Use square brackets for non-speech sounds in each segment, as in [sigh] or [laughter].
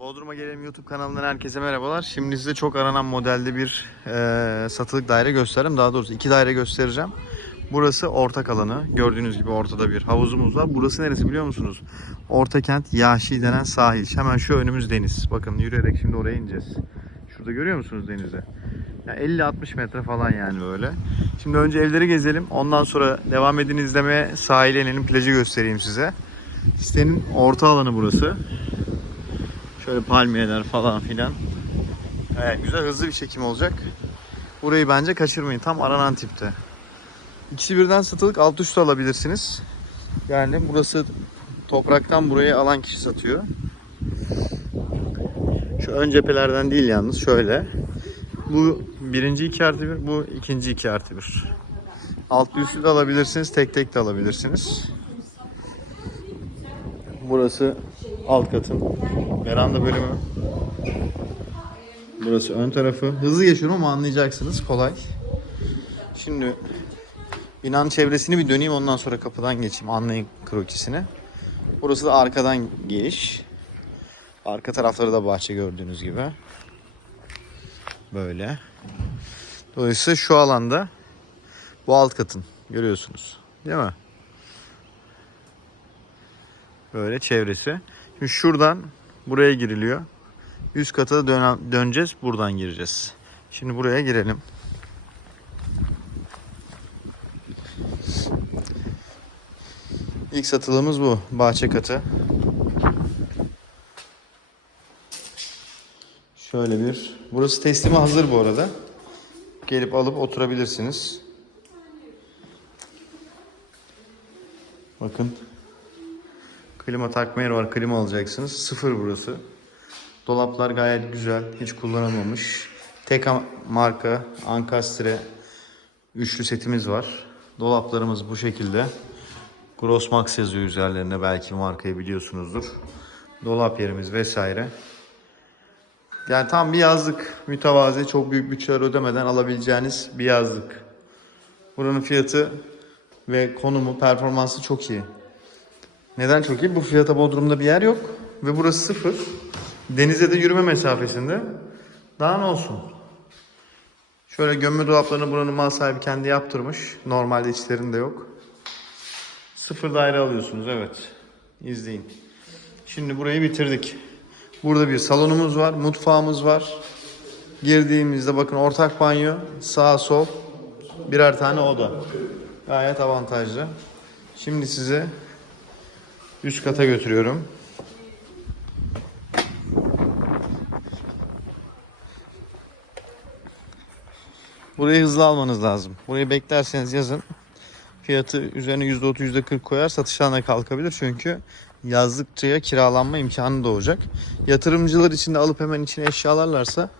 Bodrum'a Gelelim YouTube kanalından herkese merhabalar. Şimdi size çok aranan modelde bir e, satılık daire göstereyim. Daha doğrusu iki daire göstereceğim. Burası ortak alanı. Gördüğünüz gibi ortada bir havuzumuz var. Burası neresi biliyor musunuz? Ortakent Yaşi denen sahil. Hemen şu önümüz deniz. Bakın yürüyerek şimdi oraya ineceğiz. Şurada görüyor musunuz denizi? Ya 50-60 metre falan yani böyle. Şimdi önce evleri gezelim. Ondan sonra devam edin izlemeye. Sahile inelim, plajı göstereyim size. Sitenin orta alanı burası. Şöyle palmiyeler falan filan. Evet, güzel hızlı bir çekim olacak. Burayı bence kaçırmayın. Tam aranan tipte. İkisi birden satılık alt üst alabilirsiniz. Yani burası topraktan burayı alan kişi satıyor. Şu ön cephelerden değil yalnız şöyle. Bu birinci 2 artı 1, bu ikinci 2 artı 1. Altlı üstü de alabilirsiniz, tek tek de alabilirsiniz. Burası alt katın veranda bölümü. Burası ön tarafı. Hızlı geçiyorum ama anlayacaksınız kolay. Şimdi binanın çevresini bir döneyim ondan sonra kapıdan geçeyim anlayın krokisini. Burası da arkadan giriş. Arka tarafları da bahçe gördüğünüz gibi. Böyle. Dolayısıyla şu alanda bu alt katın görüyorsunuz. Değil mi? Böyle çevresi. Şimdi şuradan buraya giriliyor. Üst kata dön- döneceğiz. Buradan gireceğiz. Şimdi buraya girelim. İlk satılığımız bu. Bahçe katı. Şöyle bir. Burası teslime hazır bu arada. Gelip alıp oturabilirsiniz. Bakın. Klima takma yeri var. Klima alacaksınız. Sıfır burası. Dolaplar gayet güzel. Hiç kullanılmamış. Tek marka Ankastre üçlü setimiz var. Dolaplarımız bu şekilde. Grossmax yazıyor üzerlerine. Belki markayı biliyorsunuzdur. Dolap yerimiz vesaire. Yani tam bir yazlık mütevazi, çok büyük bütçeler ödemeden alabileceğiniz bir yazlık. Buranın fiyatı ve konumu, performansı çok iyi. Neden çok iyi? Bu fiyata Bodrum'da bir yer yok ve burası sıfır. Denize de yürüme mesafesinde. Daha ne olsun? Şöyle gömme dolaplarını buranın mal sahibi kendi yaptırmış. Normalde içlerinde yok. Sıfır daire alıyorsunuz evet. İzleyin. Şimdi burayı bitirdik. Burada bir salonumuz var, mutfağımız var. Girdiğimizde bakın ortak banyo, sağ sol birer tane oda. Gayet avantajlı. Şimdi size üst kata götürüyorum. Burayı hızlı almanız lazım. Burayı beklerseniz yazın. Fiyatı üzerine %30 %40 koyar satışlarına kalkabilir çünkü yazlıkçıya kiralanma imkanı doğacak. Yatırımcılar için de alıp hemen içine eşyalarlarsa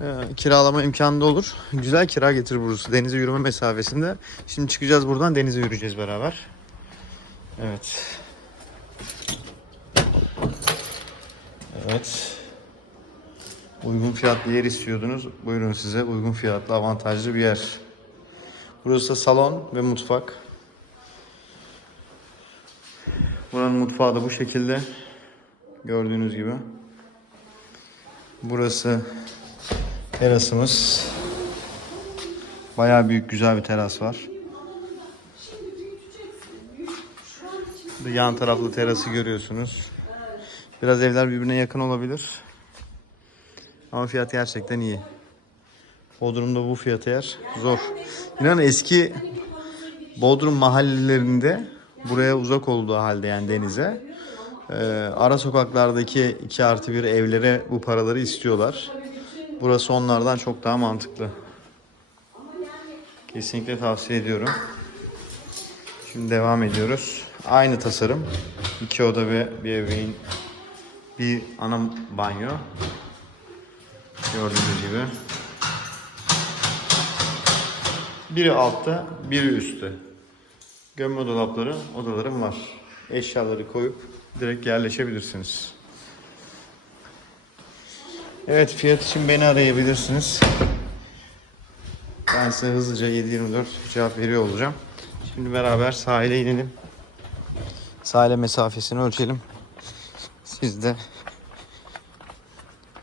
e, kiralama imkanı da olur. Güzel kira getirir burası. Denize yürüme mesafesinde. Şimdi çıkacağız buradan denize yürüyeceğiz beraber. Evet. Evet. Uygun fiyatlı yer istiyordunuz. Buyurun size uygun fiyatlı avantajlı bir yer. Burası da salon ve mutfak. Buranın mutfağı da bu şekilde. Gördüğünüz gibi. Burası terasımız. Bayağı büyük güzel bir teras var. Yan taraflı terası görüyorsunuz. Biraz evler birbirine yakın olabilir. Ama fiyat gerçekten iyi. Bodrum'da bu fiyata yer zor. İnan eski Bodrum mahallelerinde buraya uzak olduğu halde yani denize e, ara sokaklardaki 2 artı 1 evlere bu paraları istiyorlar. Burası onlardan çok daha mantıklı. Kesinlikle tavsiye ediyorum. Şimdi devam ediyoruz. Aynı tasarım. iki oda ve bir ebeveyn bir ana banyo. Gördüğünüz gibi. Biri altta, biri üstte. Gömme dolapları, odalarım var. Eşyaları koyup direkt yerleşebilirsiniz. Evet fiyat için beni arayabilirsiniz. Ben size hızlıca 7-24 cevap veriyor olacağım. Şimdi beraber sahile inelim. Sahile mesafesini ölçelim. Siz de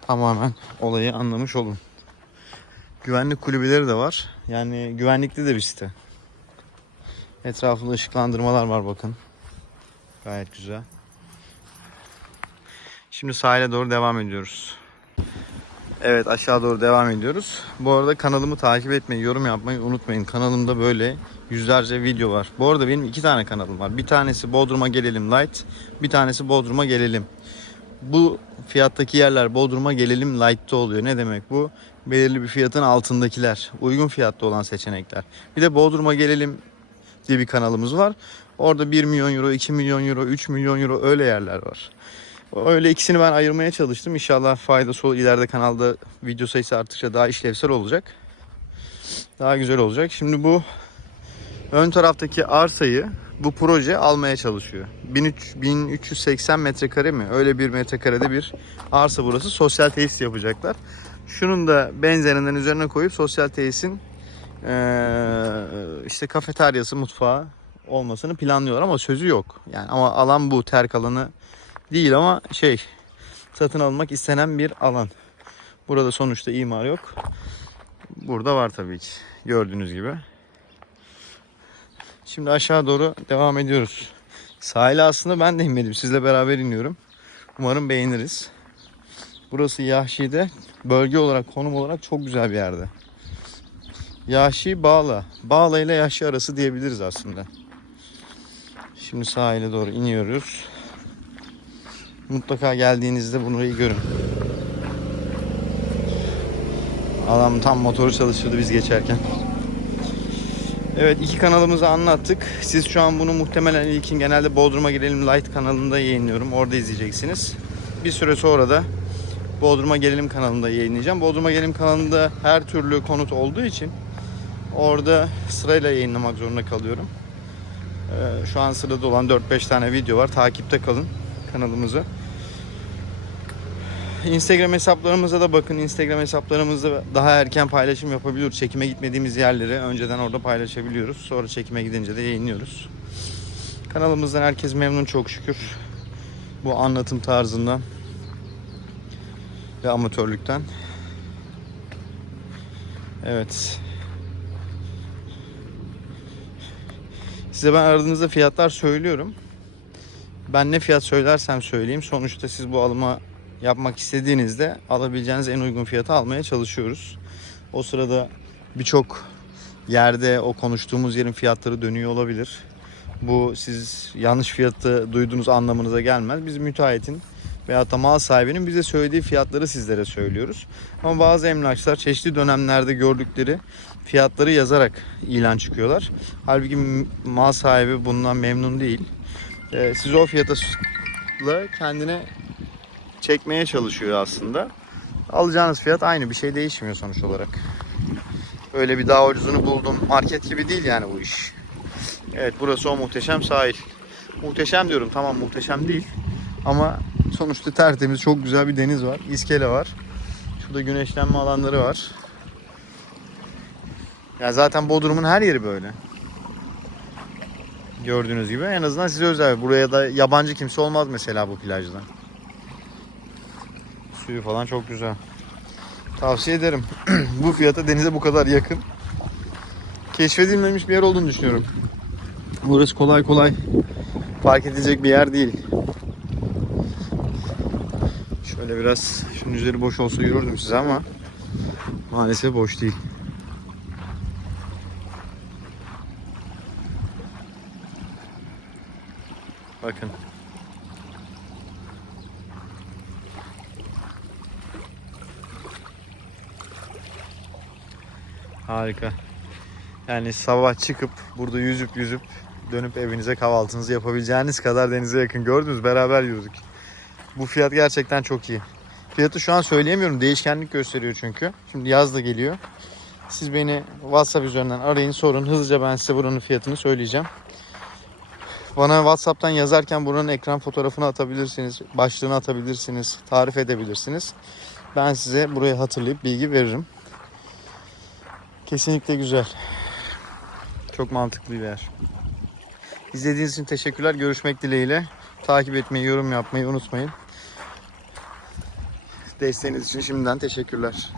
Tamamen olayı anlamış olun. Güvenlik kulübeleri de var. Yani güvenlikli de bir site. Etrafında ışıklandırmalar var bakın. Gayet güzel. Şimdi sahile doğru devam ediyoruz. Evet aşağı doğru devam ediyoruz. Bu arada kanalımı takip etmeyi, yorum yapmayı unutmayın. Kanalımda böyle yüzlerce video var. Bu arada benim iki tane kanalım var. Bir tanesi Bodrum'a Gelelim Light, bir tanesi Bodrum'a Gelelim. Bu fiyattaki yerler Bodrum'a Gelelim Light'ta oluyor. Ne demek bu? Belirli bir fiyatın altındakiler. Uygun fiyatta olan seçenekler. Bir de Bodrum'a Gelelim diye bir kanalımız var. Orada 1 milyon euro, 2 milyon euro, 3 milyon euro öyle yerler var. Öyle ikisini ben ayırmaya çalıştım. İnşallah faydası olur. İleride kanalda video sayısı arttıkça daha işlevsel olacak. Daha güzel olacak. Şimdi bu ön taraftaki arsayı bu proje almaya çalışıyor. 1300 1380 metrekare mi? Öyle bir metrekarede bir arsa burası. Sosyal tesis yapacaklar. Şunun da benzerinden üzerine koyup sosyal tesisin işte kafeteryası, mutfağı olmasını planlıyor ama sözü yok. Yani ama alan bu terk alanı değil ama şey satın alınmak istenen bir alan. Burada sonuçta imar yok. Burada var tabii ki. Gördüğünüz gibi. Şimdi aşağı doğru devam ediyoruz. Sahile aslında ben de inmedim. Sizle beraber iniyorum. Umarım beğeniriz. Burası Yahşi'de bölge olarak, konum olarak çok güzel bir yerde. Yahşi Bağla. Bağla ile Yahşi arası diyebiliriz aslında. Şimdi sahile doğru iniyoruz. Mutlaka geldiğinizde bunu iyi görün. Adam tam motoru çalıştırdı biz geçerken. Evet iki kanalımızı anlattık. Siz şu an bunu muhtemelen ilkin genelde Bodrum'a Gelelim Light kanalında yayınlıyorum. Orada izleyeceksiniz. Bir süre sonra da Bodrum'a Gelelim kanalında yayınlayacağım. Bodrum'a Gelelim kanalında her türlü konut olduğu için orada sırayla yayınlamak zorunda kalıyorum. Ee, şu an sırada olan 4-5 tane video var. Takipte kalın kanalımızı. Instagram hesaplarımıza da bakın. Instagram hesaplarımızda daha erken paylaşım yapabiliyoruz. Çekime gitmediğimiz yerleri önceden orada paylaşabiliyoruz. Sonra çekime gidince de yayınlıyoruz. Kanalımızdan herkes memnun çok şükür. Bu anlatım tarzından ve amatörlükten. Evet. Size ben aradığınızda fiyatlar söylüyorum. Ben ne fiyat söylersem söyleyeyim. Sonuçta siz bu alıma yapmak istediğinizde alabileceğiniz en uygun fiyatı almaya çalışıyoruz. O sırada birçok yerde o konuştuğumuz yerin fiyatları dönüyor olabilir. Bu siz yanlış fiyatı duyduğunuz anlamınıza gelmez. Biz müteahhitin veya da mal sahibinin bize söylediği fiyatları sizlere söylüyoruz. Ama bazı emlakçılar çeşitli dönemlerde gördükleri fiyatları yazarak ilan çıkıyorlar. Halbuki mal sahibi bundan memnun değil. Ee, siz o fiyata kendine çekmeye çalışıyor aslında. Alacağınız fiyat aynı bir şey değişmiyor sonuç olarak. Öyle bir daha ucuzunu buldum. Market gibi değil yani bu iş. Evet burası o muhteşem sahil. Muhteşem diyorum tamam muhteşem değil. Ama sonuçta tertemiz çok güzel bir deniz var. İskele var. Şurada güneşlenme alanları var. Ya zaten Bodrum'un her yeri böyle. Gördüğünüz gibi en azından size özel. Buraya da yabancı kimse olmaz mesela bu plajda. Suyu falan çok güzel. Tavsiye ederim. [clears throat] bu fiyata denize bu kadar yakın. Keşfedilmemiş bir yer olduğunu düşünüyorum. Burası kolay kolay fark edilecek bir yer değil. Şöyle biraz şunun üzeri boş olsa yürürdüm size ama maalesef boş değil. Bakın. Harika. Yani sabah çıkıp burada yüzüp yüzüp dönüp evinize kahvaltınızı yapabileceğiniz kadar denize yakın. Gördünüz beraber yürüdük. Bu fiyat gerçekten çok iyi. Fiyatı şu an söyleyemiyorum. Değişkenlik gösteriyor çünkü. Şimdi yaz da geliyor. Siz beni WhatsApp üzerinden arayın sorun. Hızlıca ben size buranın fiyatını söyleyeceğim. Bana WhatsApp'tan yazarken buranın ekran fotoğrafını atabilirsiniz. Başlığını atabilirsiniz. Tarif edebilirsiniz. Ben size burayı hatırlayıp bilgi veririm. Kesinlikle güzel. Çok mantıklı bir yer. İzlediğiniz için teşekkürler. Görüşmek dileğiyle. Takip etmeyi, yorum yapmayı unutmayın. Desteğiniz için şimdiden teşekkürler.